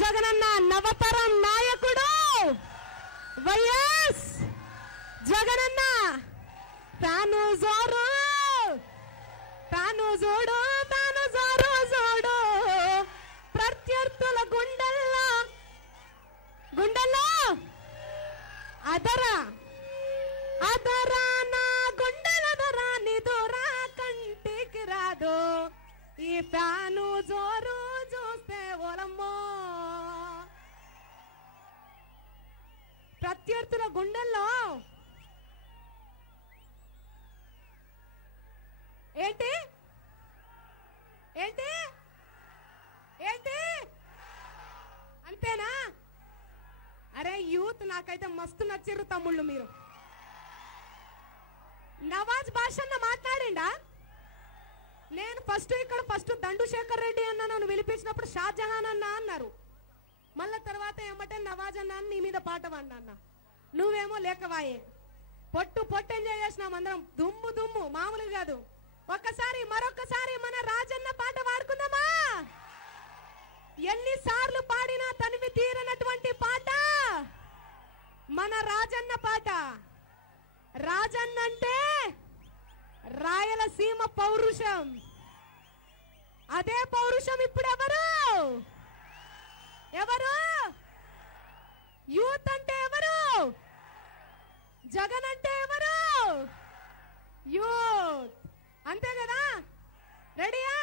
జగనన్న నవతరం నాయకుడు వైఎస్ జగనన్న. తాను జోరు తాను జోడు తాను జోరు జోడు ప్రత్యర్థుల గుండెల్లో అదరా అదరా నా గుండెల దరా నిదురా కంటికి రాదు ఈ ఫ్యాను జోరు చూస్తే ఓలమ్మో. ప్రత్యర్థుల గుండెల్లో ఏంటి ఏంటి ఏంటి అంతేనా? అరే యూత్ నాకైతే మస్తు నచ్చిర్రు తమ్ముళ్ళు మీరు. నవాజ్ భాషన్న మాట్లాడిండా? నేను ఫస్ట్ దండు శేఖర్ రెడ్డి అన్న నన్ను పిలిపించినప్పుడు షాజహాన్ అన్న అన్నారు. మళ్ళా తర్వాత ఏమంటే నవాజ్ అన్న నీ మీద పాట పాడినా. నువ్వేమో లేకవాయే. పొట్టు ఎంజాయ్ చేసినాం అందరం. దుమ్ము దుమ్ము మామూలు కాదు. ఒక్కసారి మరొకసారి మన రాజన్న పాట పాడుకుందామా? ఎన్నిసార్లు పాడినా తనివి తీరనటువంటి పాట మన రాజన్న పాట. రాజన్న అంటే రాయలసీమ పౌరుషం. అదే పౌరుషం ఇప్పుడు ఎవరు యూత్ అంటే ఎవరు? జగన్ అంటే ఎవరు? యూత్. అంతే కదా? రెడీయా?